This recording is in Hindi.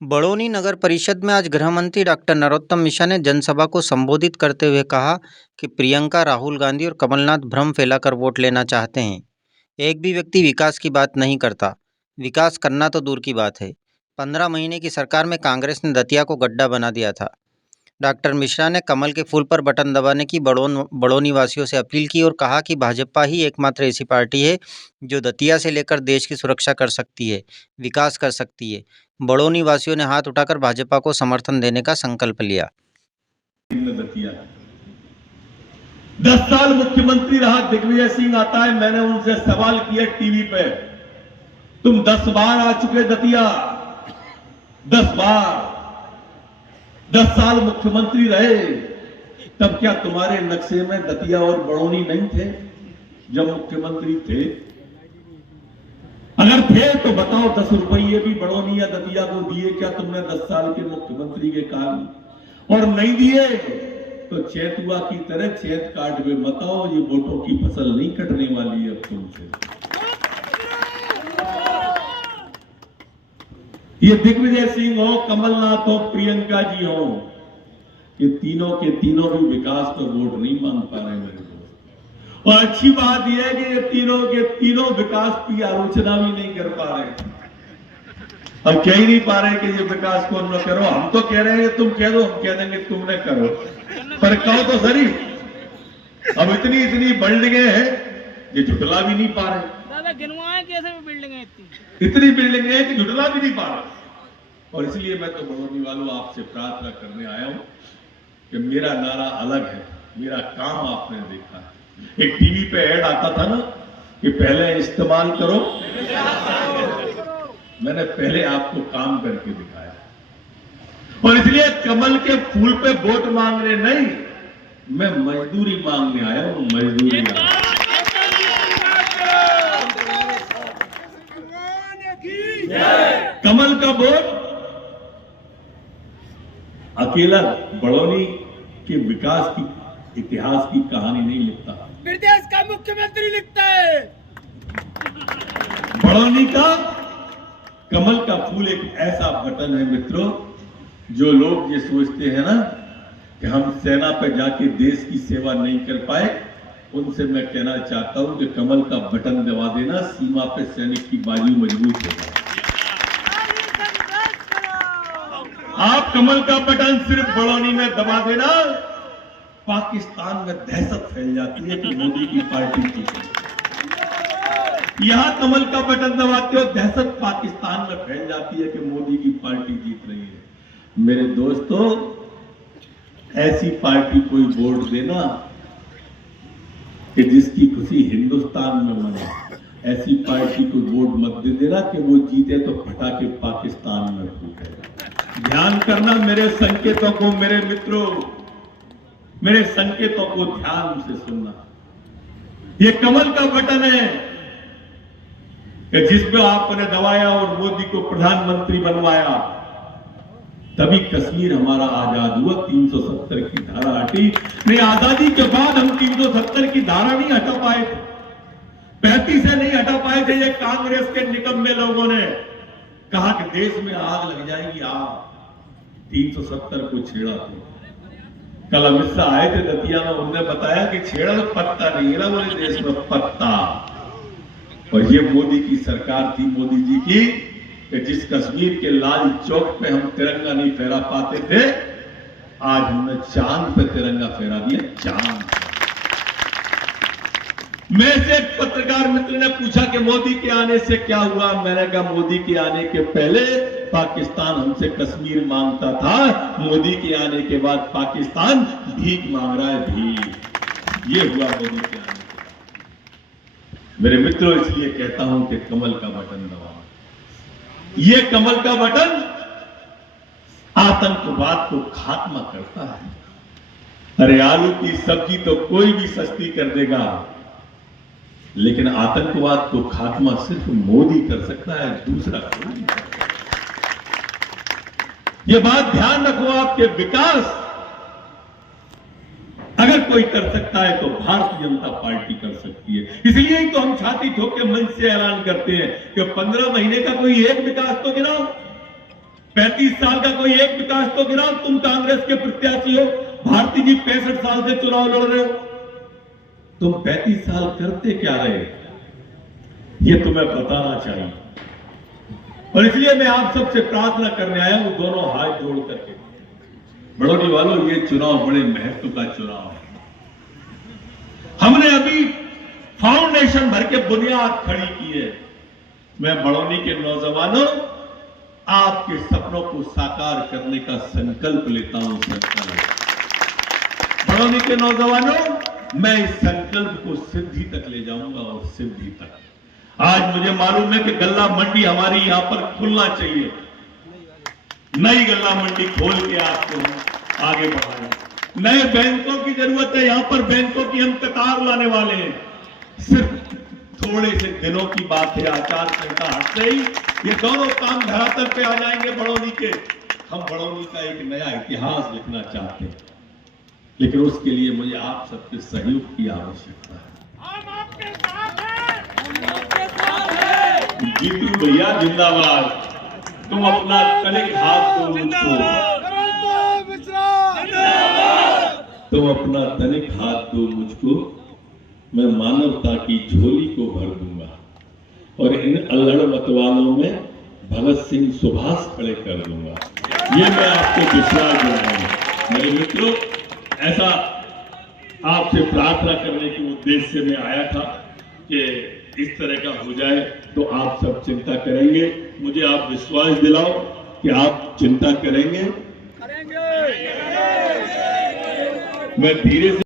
बड़ौनी नगर परिषद में आज गृह मंत्री डॉक्टर नरोत्तम मिश्रा ने जनसभा को संबोधित करते हुए कहा कि प्रियंका, राहुल गांधी और कमलनाथ भ्रम फैलाकर वोट लेना चाहते हैं। एक भी व्यक्ति विकास की बात नहीं करता। विकास करना तो दूर की बात है। 15 महीने की सरकार में कांग्रेस ने दतिया को गड्ढा बना दिया था। डॉक्टर मिश्रा ने कमल के फूल पर बटन दबाने की बड़ौनी वासियों से अपील की और कहा कि भाजपा ही एकमात्र ऐसी पार्टी है जो दतिया से लेकर देश की सुरक्षा कर सकती है, विकास कर सकती है। बड़ौनी वासियों ने हाथ उठाकर भाजपा को समर्थन देने का संकल्प लिया। 10 साल मुख्यमंत्री रहा दिग्विजय सिंह आता है, मैंने उनसे सवाल किया टीवी पे, तुम 10 बार आ चुके दतिया, 10 बार, 10 साल मुख्यमंत्री रहे, तब क्या तुम्हारे नक्शे में दतिया और बड़ौनी नहीं थे जब मुख्यमंत्री थे? अगर थे तो बताओ 10 रुपये भी बड़ौनी या दतिया को दिए क्या तुमने 10 साल के मुख्यमंत्री के काम? और नहीं दिए तो चैतुआ की तरह चैत काट में बताओ, ये वोटों की फसल नहीं कटने वाली है अब तुमसे। ये दिग्विजय सिंह हो, कमलनाथ हो, प्रियंका जी हो, ये तीनों के तीनों भी विकास पर वोट नहीं मांग पा रहे मेरे दोस्त। और अच्छी बात यह है कि ये तीनों के तीनों विकास की आलोचना भी नहीं कर पा रहे। हम कह ही नहीं पा रहे कि ये विकास को न करो। हम तो कह रहे हैं तुम कह दो, हम कह देंगे तुमने करो, पर कहो तो सही। अब इतनी इतनी बिल्डिंगें हैं, ये झुटला भी नहीं पा रहे। दादा गिनवाएं कैसे बिल्डिंगें इतनी बिल्डिंगें हैं कि झुटला भी नहीं पा रहे। और इसलिए मैं तो बड़ौनी वालों आपसे प्रार्थना करने आया हूं कि मेरा नारा अलग है, मेरा काम आपने देखा है। एक टीवी पे ऐड आता था ना कि पहले इस्तेमाल करो, मैंने पहले आपको काम करके दिखाया। और इसलिए कमल के फूल पे वोट मांगने नहीं, मैं मजदूरी मांगने आया हूं, मजदूरी। कमल का वोट अकेला बड़ौनी के विकास की, इतिहास की कहानी नहीं लिखता, प्रदेश का मुख्यमंत्री लिखता है। बड़ौनी का कमल का फूल एक ऐसा बटन है मित्रों, जो लोग ये सोचते हैं ना कि हम सेना पर जाके देश की सेवा नहीं कर पाए, उनसे मैं कहना चाहता हूं कि कमल का बटन दबा देना, सीमा पे सैनिक की बाजू मजबूत है। आप कमल का बटन सिर्फ बड़ौनी में दबा देना, पाकिस्तान में दहशत फैल जाती है कि मोदी की पार्टी जीती। यहां कमल का बटन दबाते हो, दहशत पाकिस्तान में फैल जाती है कि मोदी की पार्टी जीत रही है। मेरे दोस्तों, ऐसी पार्टी कोई वोट देना कि जिसकी खुशी हिंदुस्तान में मने, ऐसी पार्टी को वोट मत दे देना कि वो जीते तो पटाखे पाकिस्तान में फूटे। ध्यान करना मेरे संकेतों को, मेरे मित्रों, मेरे संकेतों को ध्यान से सुनना। ये कमल का बटन है कि जिस पे आपने दबाया और मोदी को प्रधानमंत्री बनवाया, तभी कश्मीर हमारा आजाद हुआ। 370 की धारा हटी नहीं। आजादी के बाद हम 370 की धारा नहीं हटा पाए थे, 35 से नहीं हटा पाए थे। ये कांग्रेस के निकम्मे लोगों ने कहा कि देश में आग लग जाएगी, आग, 370 को छेड़ा थे। कल अमित शाह आए थे दतिया में, उन्होंने बताया कि छेड़ा तो पत्ता नहीं है ना, बोले देश में पत्ता। और ये मोदी की सरकार थी, मोदी जी की, कि जिस कश्मीर के लाल चौक पे हम तिरंगा नहीं फहरा पाते थे, आज हमने चांद पे तिरंगा फहरा दिया, चांद। मैं से एक पत्रकार मित्र ने पूछा कि मोदी के आने से क्या हुआ? मैंने कहा मोदी के आने के पहले पाकिस्तान हमसे कश्मीर मांगता था, मोदी के आने के बाद पाकिस्तान भीख मांग रहा है, भीख। ये हुआ मोदी के आने के बाद। मेरे मित्रों, इसलिए कहता हूं कि कमल का बटन दबाओ। ये कमल का बटन आतंकवाद को खात्मा करता है। अरे आलू की सब्जी तो कोई भी सस्ती कर देगा, लेकिन आतंकवाद को खात्मा सिर्फ मोदी कर सकता है, दूसरा कोई नहीं कर सकता। ये बात ध्यान रखो, आपके विकास अगर कोई कर सकता है तो भारतीय जनता पार्टी कर सकती है। इसलिए ही तो हम छाती ठोक के मंच से ऐलान करते हैं कि 15 महीने का कोई एक विकास तो गिनाओ। 35 साल का कोई एक विकास तो गिनाओ। तुम कांग्रेस के प्रत्याशी हो, भारती जी 65 साल से चुनाव लड़ रहे हो, तुम 35 साल करते क्या रहे, ये तुम्हें बताना चाहिए। और इसलिए मैं आप सबसे प्रार्थना करने आया हूं, दोनों हाथ जोड़ करके, बड़ौनी वालों, ये चुनाव बड़े महत्व का चुनाव है। हमने अभी फाउंडेशन भर के बुनियाद खड़ी की है। मैं बड़ौनी के नौजवानों, आपके सपनों को साकार करने का संकल्प लेता हूं। बड़ौनी के नौजवानों, मैं इस संकल्प को सिद्धि तक ले जाऊंगा और सिद्धि तक। आज मुझे मालूम है कि गल्ला मंडी हमारी यहां पर खुलना चाहिए। नई गल्ला मंडी खोल के आपको आगे बढ़ाएं। नए बैंकों की जरूरत है, यहां पर बैंकों की हम कतार लाने वाले हैं। सिर्फ थोड़े से दिनों की बात है, आचार संहिता हटते ही ये दोनों काम धरातल पे आ जाएंगे बड़ौनी के। हम बड़ौनी का एक नया इतिहास लिखना चाहते हैं, लेकिन उसके लिए मुझे आप सबके सहयोग की आवश्यकता है। हम आपके साथ हैं, हम आपके साथ हैं। जीतू भैया जिंदाबाद। तुम अपना तनिक हाथ दो मुझको, तुम अपना तनिक हाथ दो मुझको, मैं मानवता की झोली को भर दूंगा और इन अल्हड़ मतवालों में भगत सिंह सुभाष खड़े कर दूंगा। ये मैं आपको विश्वास दिलाऊंगा। मेरे मित्रों, ऐसा आपसे प्रार्थना करने के उद्देश्य से मैं आया था कि इस तरह का हो जाए तो आप सब चिंता करेंगे। मुझे आप विश्वास दिलाओ कि आप चिंता करेंगे। मैं धीरे से